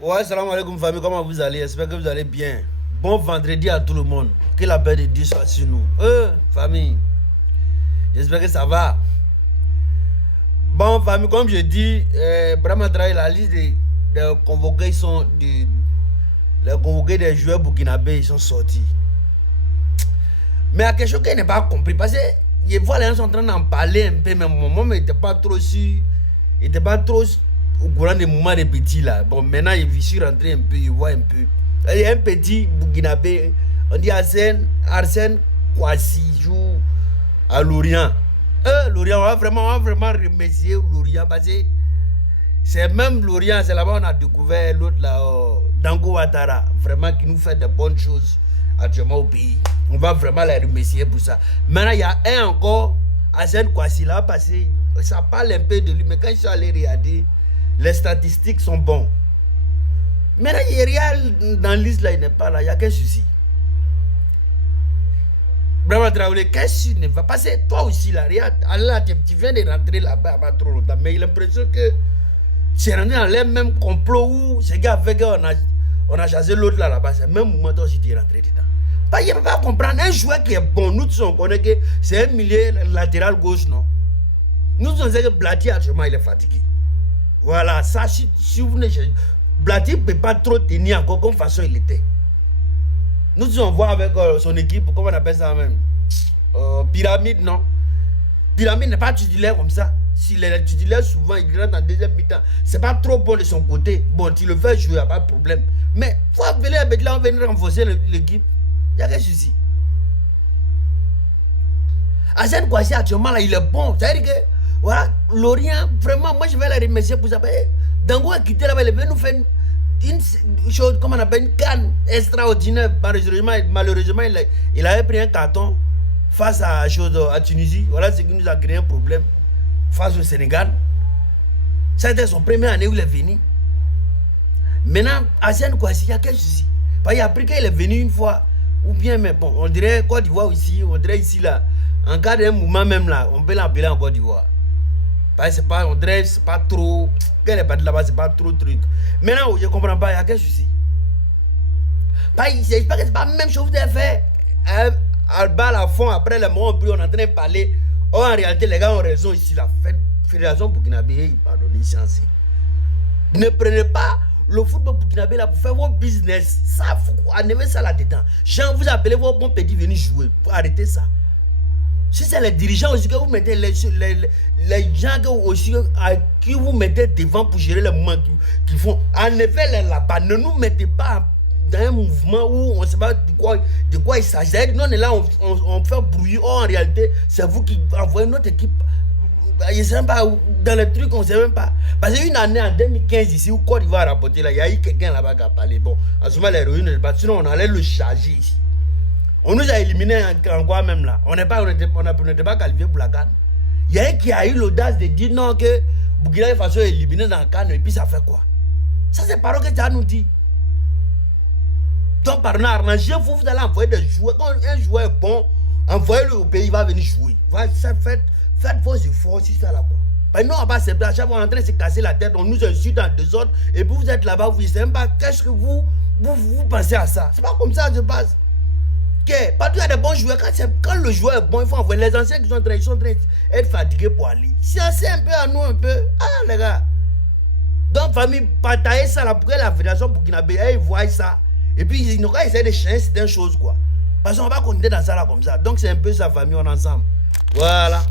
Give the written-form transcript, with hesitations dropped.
Ouais, salam alaikum famille, comment vous allez? J'espère que vous allez bien. Bon vendredi à tout le monde. Que la paix de Dieu soit sur nous. Famille, j'espère que ça va. Bon, famille, comme je dis, Brahma Traoré, la liste des convoqués les convoqués des joueurs burkinabés, ils sont sortis. Mais il y a quelque chose que je n'ai pas compris. Parce que je vois les gens sont en train d'en parler un peu, mais moi, je n'étais pas trop sûr. Il n'était pas trop au courant des moments des petits là. Bon, maintenant, je suis rentré un peu, je vois un peu. Il y a un petit burkinabé, on dit Arsène Kouassi, joue à Lorient. Lorient, on va vraiment remercier Lorient parce que c'est même Lorient, c'est là-bas on a découvert l'autre là, Dango Ouattara, vraiment qui nous fait de bonnes choses actuellement au pays. On va vraiment les remercier pour ça. Maintenant, il y a un encore, Arsène Kouassi là, parce que ça parle un peu de lui, mais quand je suis allé regarder, les statistiques sont bonnes. Maintenant, il y a dans la liste là, il n'est pas là, il y a quel souci? Brahma Traoré, qu'est-ce que tu ne vas pas passer? Toi aussi là, regarde, Allah, tu viens de rentrer là-bas pas trop longtemps, mais il a l'impression que c'est rentré dans les mêmes complots où ces gars avec on a chassé l'autre là-bas, c'est le même moment toi aussi tu es rentré dedans. Bah, il ne peut pas comprendre, un joueur qui est bon, nous tous on connaît que c'est un milieu latéral gauche, non? Nous on sait que Blati actuellement il est fatigué. Voilà, ça, si vous ne Blati ne peut pas trop tenir encore comme façon il était. Nous on voit avec son équipe, comment on appelle ça même? Pyramide, non? Pyramide n'est pas titulaire comme ça. S'il est titulaire souvent, il rentre en deuxième mi-temps. C'est pas trop bon de son côté. Bon, tu le fais jouer, il n'y a pas de problème. Mais il faut appeler à Betla, on va venir renforcer l'équipe. Il y a quel souci? Arsène Kouassi actuellement là, il est bon. C'est-à-dire que, voilà, Lorient, vraiment, moi je vais la remercier pour ça. Dango a quitté là-bas, il veut nous faire une chose, comme on appelle une canne extraordinaire. Malheureusement, il avait pris un carton face à Tunisie. Voilà ce qui nous a créé un problème face au Sénégal. Ça a été son première année où il est venu. Maintenant, Arsène Kouassi, il y a quel souci? Parce qu'il a pris qu'il est venu une fois. Ou bien, mais bon, on dirait Côte d'Ivoire ici, on dirait ici là. En cas d'un mouvement même là, on peut l'appeler en Côte d'Ivoire. Parce que c'est pas, on dirait, c'est pas trop. Quand elle est partie là-bas, c'est pas trop truc. Maintenant, je comprends pas, il y a quel souci? Parce que c'est pas la même chose que vous avez fait. À bas à fond, après le moment où on est en train de parler. Oh, en réalité, les gars ont raison ici. La Fédération burkinabé, pardonnez, chance. Ne prenez pas le football burkinabé là pour faire vos business. Ça, faut enlever ça là-dedans. Jean, vous appelez vos bons petits venir jouer. Faut arrêter ça. Si c'est les dirigeants aussi que vous mettez, les gens que aussi, à qui vous mettez devant pour gérer les mouvements qu'ils font, enlevez-les là-bas. Ne nous mettez pas dans un mouvement où on ne sait pas de quoi il s'agit. Nous, on est là, on fait bruit. Oh, en réalité, c'est vous qui envoyez notre équipe. Je ne sais même pas, dans les trucs, on ne sait même pas. Parce qu'une année en 2015, ici, où Côte d'Ivoire a rapporté, là, il y a eu quelqu'un là-bas qui a parlé. Bon, en ce moment, les héroïnes ne pas. Sinon, on allait le charger ici. On nous a éliminés en quoi même là? On n'était pas qualifié pour la CAN. Il y a un qui a eu l'audace de dire non, que Burkina Faso est éliminé dans la CAN, et puis ça fait quoi? Ça, c'est parole que tu as nous dit. Donc, par exemple, arrangez-vous, vous allez envoyer des joueurs. Quand un joueur est bon, envoyez-le au pays, il va venir jouer. Faites vos efforts, si ça là. Mais non, on va se placer, on est en train de se casser la tête, on nous insulte en désordre, et puis vous êtes là-bas, vous ne savez même pas qu'est-ce que vous pensez à ça. C'est pas comme ça que je passe. Parce qu'il y a des bons joueurs, quand le joueur est bon, il faut envoyer les anciens qui sont en train d'être fatigués pour aller. Sciencer un peu à nous, un peu. Ah, les gars. Donc, famille, partagez ça là pour que la fédération burkinabé, ils voient ça. Et puis, ils n'ont qu'à essayer de changer certaines choses, quoi. Parce qu'on va continuer dans ça là comme ça. Donc, c'est un peu sa famille, on est ensemble. Voilà.